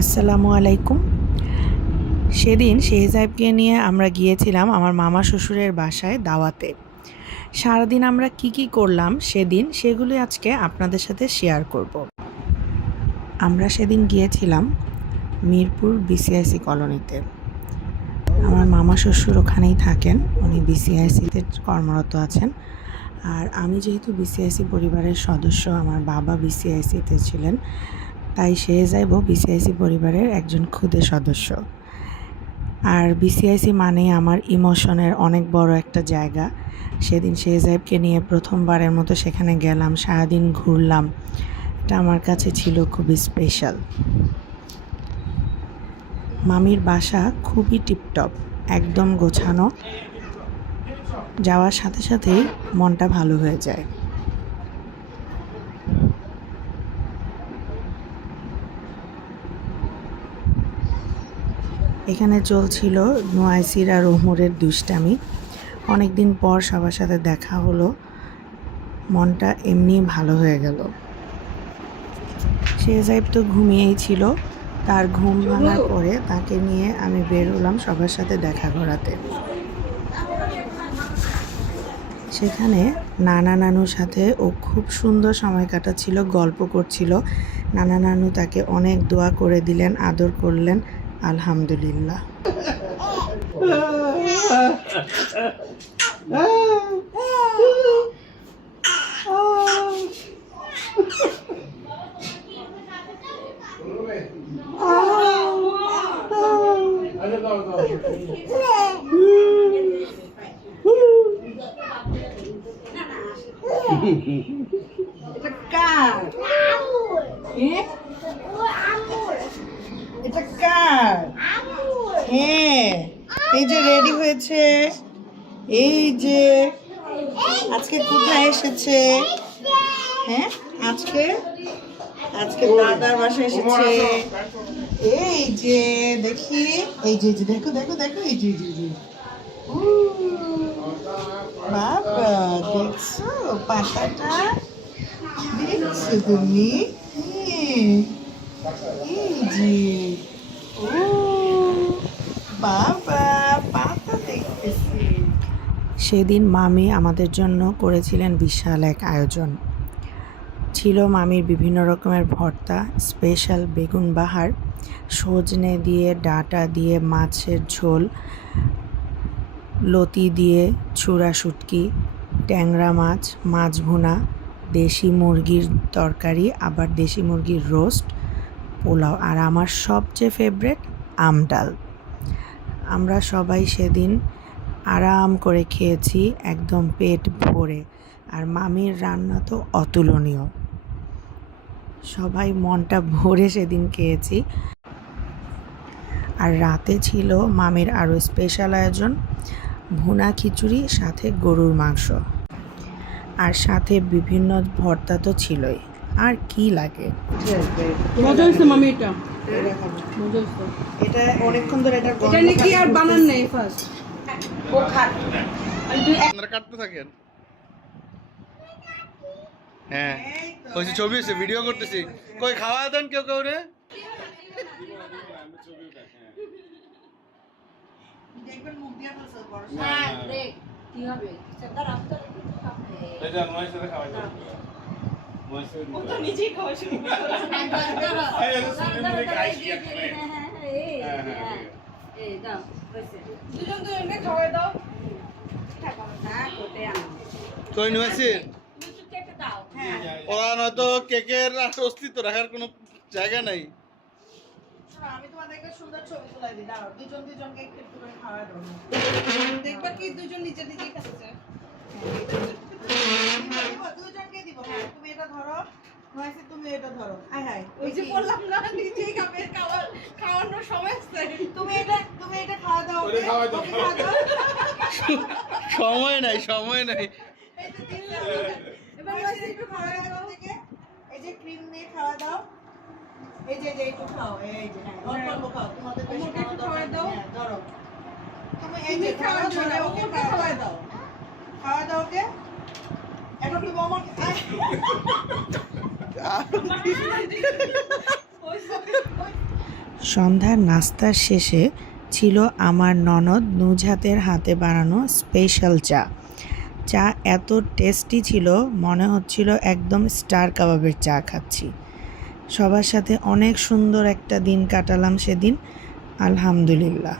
আসসালামু আলাইকুম। সেদিন শেহজাইবকে নিয়ে আমরা গিয়েছিলাম আমার মামা শ্বশুরের বাসায় দাওয়াতে। সারাদিন আমরা কি কি করলাম সেদিন সেগুলি আজকে আপনাদের সাথে শেয়ার করব। আমরা সেদিন গিয়েছিলাম মিরপুর বিসিআইসি কলোনিতে। আমার মামা শ্বশুর ওখানেই থাকেন, উনি বিসিআইসিতে কর্মরত আছেন। আর আমি যেহেতু বিসিআইসি পরিবারের সদস্য, আমার বাবা বিসিআইসিতে ছিলেন তাই সে যাইব বিসিআইসি পরিবারের একজন ক্ষুদে সদস্য। আর বিসিআইসি মানে আমার ইমোশনের অনেক বড় একটা জায়গা। সেদিন শেহজাইবকে নিয়ে প্রথমবারের মতো সেখানে গেলাম, সারাদিন ঘুরলাম। এটা আমার কাছে ছিল খুবই স্পেশাল মামির বাসা খুবই টিপটপ, একদম গোছানো। যাওয়ার সাথে সাথেই মনটা ভালো হয়ে যায়। এখানে চলছিল নোয়াইসির আর ওমরের দুষ্টামি। অনেক দিন পর সবার সাথে দেখা হলো। মনটা এমনি ভালো হয়ে গেল। সে শেহজাইব তো ঘুমিয়েই ছিল। তার ঘুম ভাঙার পরে তাকে নিয়ে আমি বের হলাম সবার সাথে দেখা করাতে। সেখানে নানা নানুর সাথে ও খুব সুন্দর সময় কাটাচ্ছিল, গল্প করছিল। নানা নানু তাকে অনেক দোয়া করে দিলেন, আদর করলেন। আলহামদুলিল্লাহ এটা কার এ? এটা কার হ্যাঁ এই যে রেডি হয়েছে। এই যে আজকে কোথায় এসেছে? হ্যাঁ আজকে? আজকে দাদার বাসায় এসেছে। এই যে দেখি। এই যে যে দেখো দেখো দেখো এই যে যে, যে। বাবা দেখছ? পাতাটা? দেখছ তুমি? হ্যাঁ, এই যে। সেদিন মামি আমাদের জন্য করেছিলেন বিশাল এক আয়োজন। ছিল মামির বিভিন্ন রকমের ভর্তা, স্পেশাল বেগুন বাহার, সজনে দিয়ে, ডাটা দিয়ে, মাছের ঝোল, লতি দিয়ে ছুরা শুটকি, ট্যাংরা মাছ মাছ ভুনা, দেশি মুরগির তরকারি, আবার দেশি মুরগির রোস্ট, পোলাও, আর আমার সবচেয়ে ফেভারেট আম ডাল। আমরা সবাই সেদিন আরাম করে খেয়েছি একদম পেট ভরে। আর মামির রান্না তো অতুলনীয়। সবাই মনটা ভরে সেদিন খেয়েছি। আর রাতে ছিল মামির আরও স্পেশাল আয়োজন, ভুনা খিচুড়ি, সাথে গরুর মাংস। আর সাথে বিভিন্ন ভর্তা তো ছিলই। আর কি লাগে? মজা হয়েছে এটা অনেকক্ষণ ধরে এটা এটা নাকি আর বানান নেই ফার্স্ট ও খাট আপনারা কাটতে থাকেন? হ্যাঁ। হয়েছে ছবি হয়েছে ভিডিও করতেছি। কই খাওয়া দেন কেউ কেউ রে? দেখবেন মুখ দিয়ে ফেলছে বড় তো দাও কই নিয়েছি ওরা নয়তো কেকের অস্তিত্ব রাখার কোনো জায়গা নাই আমি তোমাদেরকে সুন্দর ছবি তুলে দিই দাঁড়াও দুজন দুজনকে একটু খাওয়া দেবো দেখবা কি দুজন নিচে নিচে খাচ্ছে দিব, দুজনকে দিব হ্যাঁ, তুমি এটা ধরো। নয়সে তুমি এটা ধরো। আয় হায় ওই যে বললাম না নিজেই খাবে খাওয়ার খাওয়ানোর সময় তুমি এটা তুমি এটা খাওয়া দাও ওকে? খাওয়া দাও সময় নাই সময় নাই। এই তো দিন এবার নয়সে একটু খাওয়া দাও। থেকে এই যে ক্রিম দিয়ে খাওয়া দাও। এই যে যে একটু খাও এই যে হ্যাঁ অল্প অল্প খাও তোমাদের বেশি খাওয়া খাওয়া দাও দাও। হ্যাঁ ধরো। তুমি এই যে খাওয়া দাও ওকে খাওয়া দাও। দাও। খাওয়া দাও ওকে? সন্ধ্যার নাস্তার শেষে ছিল আমার ননদ নুজহাতের হাতে বানানো স্পেশাল চা। চা এত টেস্টি ছিল, মনে হচ্ছিল একদম স্টার কাবাবের চা খাচ্ছি। সবার সাথে অনেক সুন্দর একটা দিন কাটালাম সেদিন, আলহামদুলিল্লাহ।